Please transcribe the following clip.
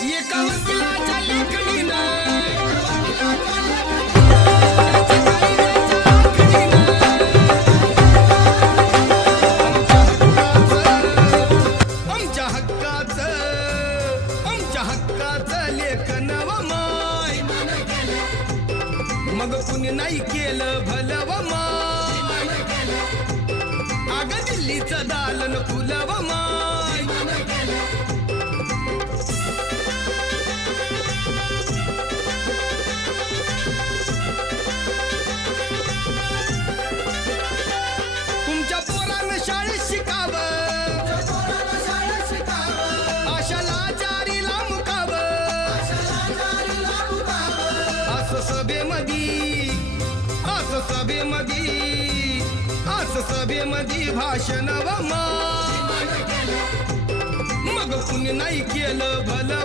एका वकिलाच्या लेखणीनं आमच्या हक्काचं लेखन व माय मग कुणी नाही केलं भलं व माय अग दिल्लीचं दालन फुलं व माय तुमच्या पोरानं शाळेत शिकावं आशाला जारीला मुकावं असं सभेमध्ये भाषण व माय मग कुणी नाही केलं भलं